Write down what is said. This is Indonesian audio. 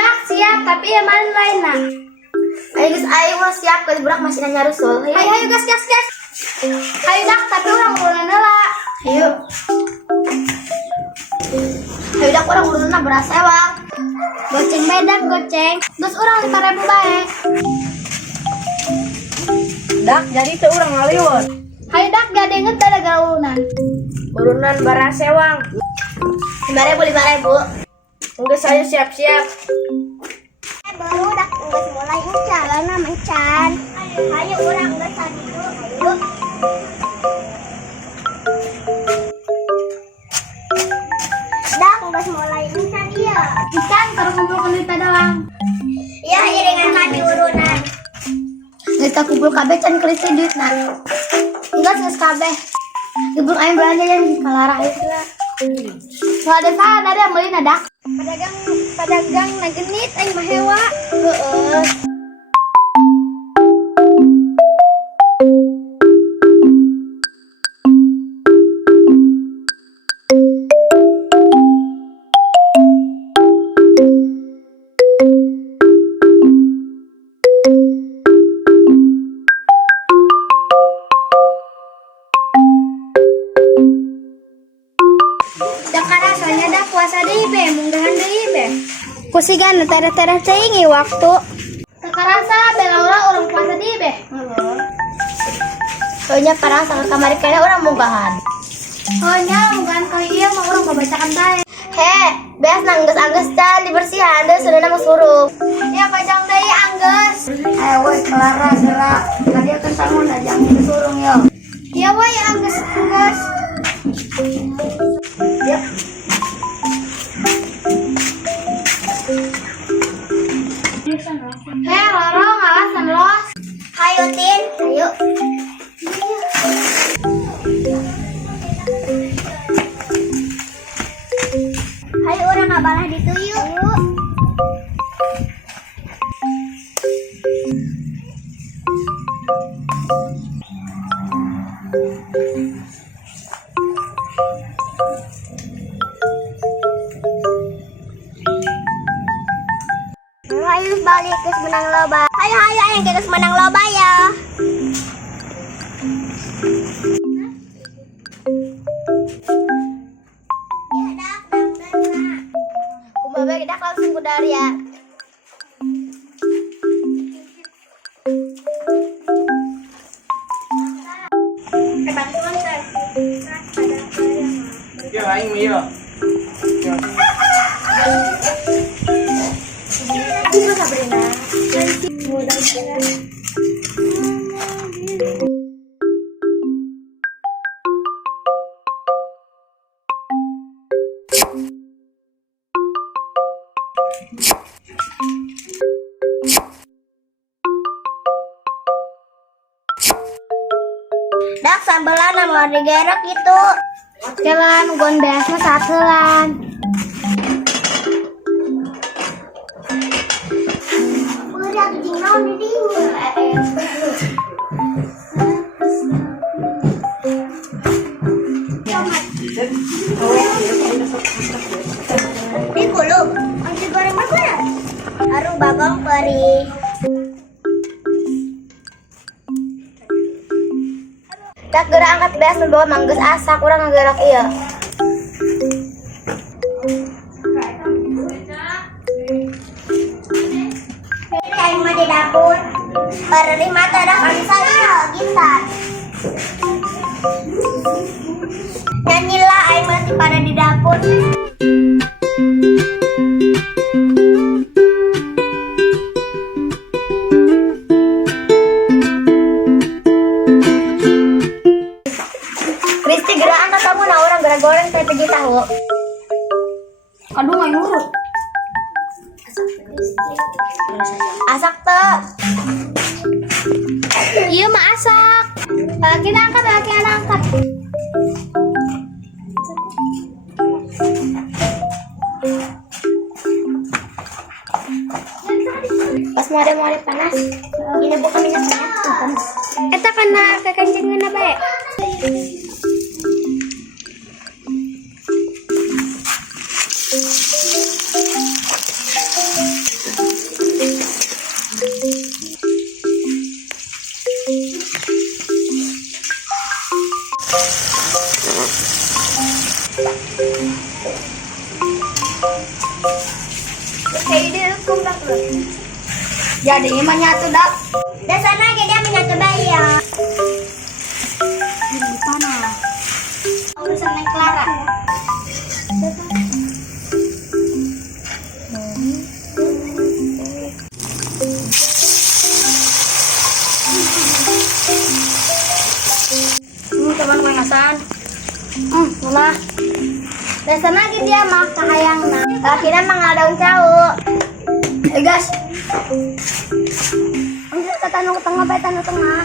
dak siap tapi ya main lain nah. Ayo guys, ayo mah siap kali budak masih nanya rusul. Ayo gas. Ayo dak tapi orang urunan lah. Ayo. Ayo dak orang urunan beras ewang. Goceng medan goceng. Terus orang 5.000 bae. Dak jadi tuh orang ngaliwat. Ayo dak gak inget ada urunan. Urunan beras ewang. 5.000. Enggak saya siap-siap. Baru dak geus mulai jalan mencan. Ayo urang geus saditu. Ayo. Dak geus mulai mencan ieu. Ikan terus ngumpulkeun duit doang. Iya, iringan mah diurunan. Geus kumpul kabeh can kelis duitna. Geus kabeh. Ibu aing belanja yang kalarah itu lah. Ada yang beli nadak. Pedagang nagenit aing mah hewa. Heeh. Rasanya dah puasa deui be, munggahan deui be. Kusigan tereh-tereh ceuing waktu. Sakarasa bela orang puasa deui be. Heuh. Soalnya parang sama kamari kene urang munggahan. Oh nya munggahan ka ieu mah urang babacakan bae. He, beas nanggeus-anggeus can dibersihan deui sudah mah suruh. Ya pajang deui anggeus. Ayo we kelara geura. Tadi kan sangun ajang disurung yo. Ya we anggeus. Yuk. Lorong alasan los. Hayu Tin, ayo. Hayu urang ngabalah ditu yuk. Ayo balik ke menang loba. Ayo ayo geus menang loba ya. Ya dak. Kumaha dak langsung ku dari ya. Bantuan teh. Ya aing mah ya. Ini Sabrina. Dak sambelan mau digerok gitu. Kelan gondes mah satelan. Udah jeung naon di dieu. Di kulu, angsi goreng mana? Aru bagong perih. Tak gerak angkat beas membawa mangges asak kurang ngegerak iya. Kain mah di dapur. Perih mata dah bisa gitar. Nyanyilah aing masih pada di dapur. Kristi gerak angkat kamu nah orang gerak goreng teh pergi tahu. Aduh nggak nurut. Asak teh. Iya mah asak. Lagi angkat, lagi angkat. Pas mau panas. Ini bukan minyak panas. Eta kana kekencengan apa ya? dia kumpulkan tuh. Jadi imannya tuh dak. Dan sana dia menyatu bayi ya. Di mana? Urusan Neng Clara. Teman manasan. Mama. Dan sana dia mah kahayang na. Kira mga daun cau. Guys. Ang tanong tengah, tanong tengah.